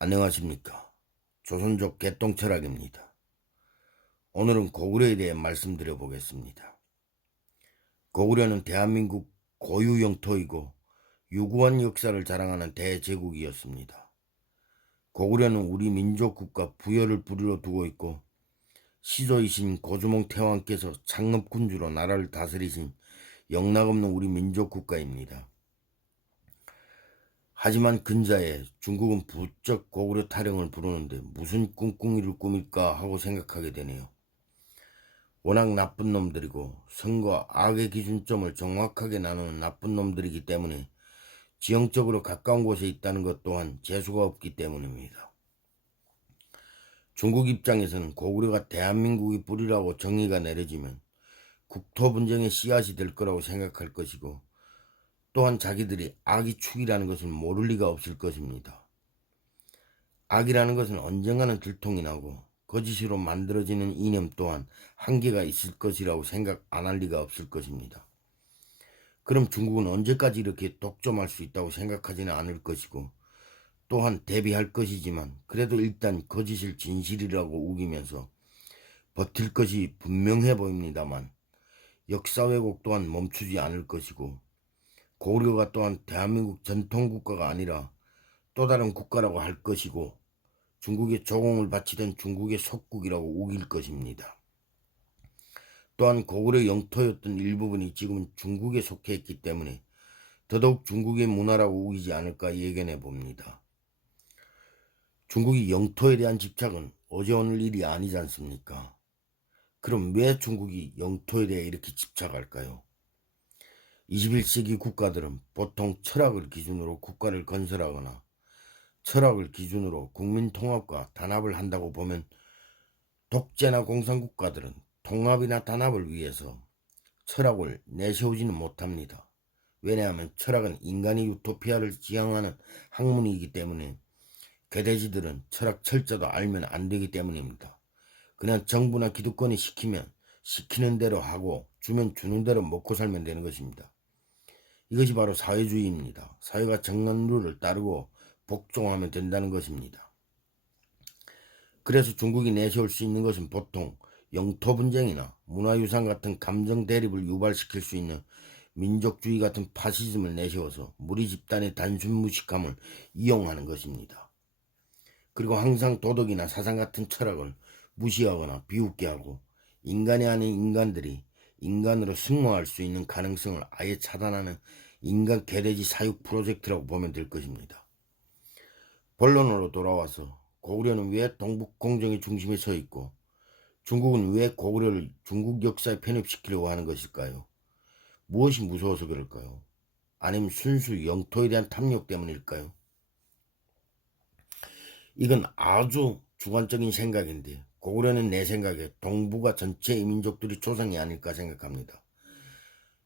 안녕하십니까. 조선족 개똥철학입니다. 오늘은 고구려에 대해 말씀드려 보겠습니다. 고구려는 대한민국 고유 영토이고 유구한 역사를 자랑하는 대제국이었습니다. 고구려는 우리 민족 국가 부여를 뿌리로 두고 있고 시조이신 고주몽 태왕께서 창업군주로 나라를 다스리신 영락없는 우리 민족 국가입니다. 하지만 근자에 중국은 부쩍 고구려 타령을 부르는데 무슨 꿍꿍이를 꾸밀까 하고 생각하게 되네요. 워낙 나쁜 놈들이고 선과 악의 기준점을 정확하게 나누는 나쁜 놈들이기 때문에 지형적으로 가까운 곳에 있다는 것 또한 재수가 없기 때문입니다. 중국 입장에서는 고구려가 대한민국의 뿌리라고 정의가 내려지면 국토 분쟁의 씨앗이 될 거라고 생각할 것이고 또한 자기들이 악이 축이라는 것을 모를 리가 없을 것입니다. 악이라는 것은 언젠가는 들통이 나고 거짓으로 만들어지는 이념 또한 한계가 있을 것이라고 생각 안 할 리가 없을 것입니다. 그럼 중국은 언제까지 이렇게 독점할 수 있다고 생각하지는 않을 것이고 또한 대비할 것이지만 그래도 일단 거짓을 진실이라고 우기면서 버틸 것이 분명해 보입니다만 역사 왜곡 또한 멈추지 않을 것이고 고구려가 또한 대한민국 전통국가가 아니라 또 다른 국가라고 할 것이고 중국의 조공을 바치던 중국의 속국이라고 우길 것입니다. 또한 고구려 영토였던 일부분이 지금은 중국에 속해 있기 때문에 더더욱 중국의 문화라고 우기지 않을까 예견해 봅니다. 중국이 영토에 대한 집착은 어제 오늘 일이 아니지 않습니까? 그럼 왜 중국이 영토에 대해 이렇게 집착할까요? 21세기 국가들은 보통 철학을 기준으로 국가를 건설하거나 철학을 기준으로 국민 통합과 단합을 한다고 보면 독재나 공산국가들은 통합이나 단합을 위해서 철학을 내세우지는 못합니다. 왜냐하면 철학은 인간의 유토피아를 지향하는 학문이기 때문에 괴돼지들은 철학 철자도 알면 안 되기 때문입니다. 그냥 정부나 기득권이 시키면 시키는 대로 하고 주면 주는 대로 먹고 살면 되는 것입니다. 이것이 바로 사회주의입니다. 사회가 정한 룰을 따르고 복종하면 된다는 것입니다. 그래서 중국이 내세울 수 있는 것은 보통 영토 분쟁이나 문화유산 같은 감정 대립을 유발시킬 수 있는 민족주의 같은 파시즘을 내세워서 무리 집단의 단순 무식함을 이용하는 것입니다. 그리고 항상 도덕이나 사상 같은 철학을 무시하거나 비웃게 하고 인간이 아닌 인간들이 인간으로 승화할 수 있는 가능성을 아예 차단하는 인간 개돼지 사육 프로젝트라고 보면 될 것입니다. 본론으로 돌아와서 고구려는 왜 동북 공정의 중심에 서 있고 중국은 왜 고구려를 중국 역사에 편입시키려고 하는 것일까요? 무엇이 무서워서 그럴까요? 아니면 순수 영토에 대한 탐욕 때문일까요? 이건 아주 주관적인 생각인데 고구려는 내 생각에 동북아 전체 이민족들이 조상이 아닐까 생각합니다.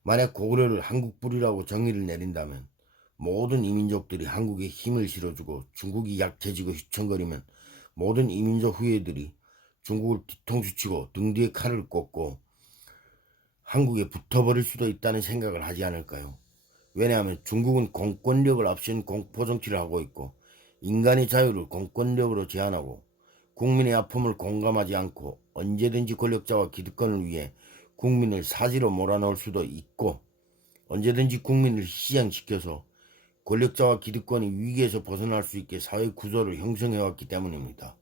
만약 고구려를 한국 뿌리라고 정의를 내린다면 모든 이민족들이 한국에 힘을 실어주고 중국이 약해지고 휘청거리면 모든 이민족 후예들이 중국을 뒤통수 치고 등 뒤에 칼을 꽂고 한국에 붙어버릴 수도 있다는 생각을 하지 않을까요? 왜냐하면 중국은 공권력을 앞세운 공포정치를 하고 있고 인간의 자유를 공권력으로 제한하고 국민의 아픔을 공감하지 않고 언제든지 권력자와 기득권을 위해 국민을 사지로 몰아넣을 수도 있고 언제든지 국민을 희생시켜서 권력자와 기득권이 위기에서 벗어날 수 있게 사회 구조를 형성해왔기 때문입니다.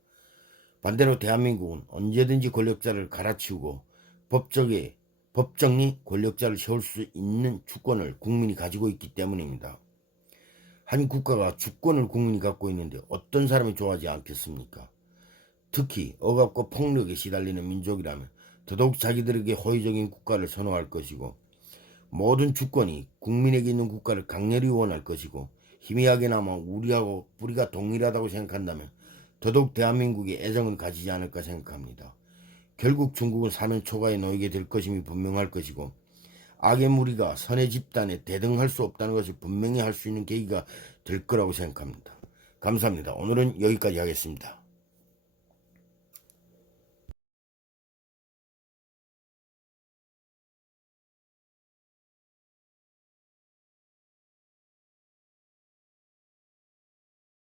반대로 대한민국은 언제든지 권력자를 갈아치우고 법정이 권력자를 세울 수 있는 주권을 국민이 가지고 있기 때문입니다. 한 국가가 주권을 국민이 갖고 있는데 어떤 사람이 좋아하지 않겠습니까? 특히 억압과 폭력에 시달리는 민족이라면 더더욱 자기들에게 호의적인 국가를 선호할 것이고 모든 주권이 국민에게 있는 국가를 강렬히 원할 것이고 희미하게나마 우리하고 뿌리가 동일하다고 생각한다면 더더욱 대한민국에 애정을 가지지 않을까 생각합니다. 결국 중국은 사면 초가에 놓이게 될 것임이 분명할 것이고 악의 무리가 선의 집단에 대등할 수 없다는 것을 분명히 할 수 있는 계기가 될 거라고 생각합니다. 감사합니다. 오늘은 여기까지 하겠습니다.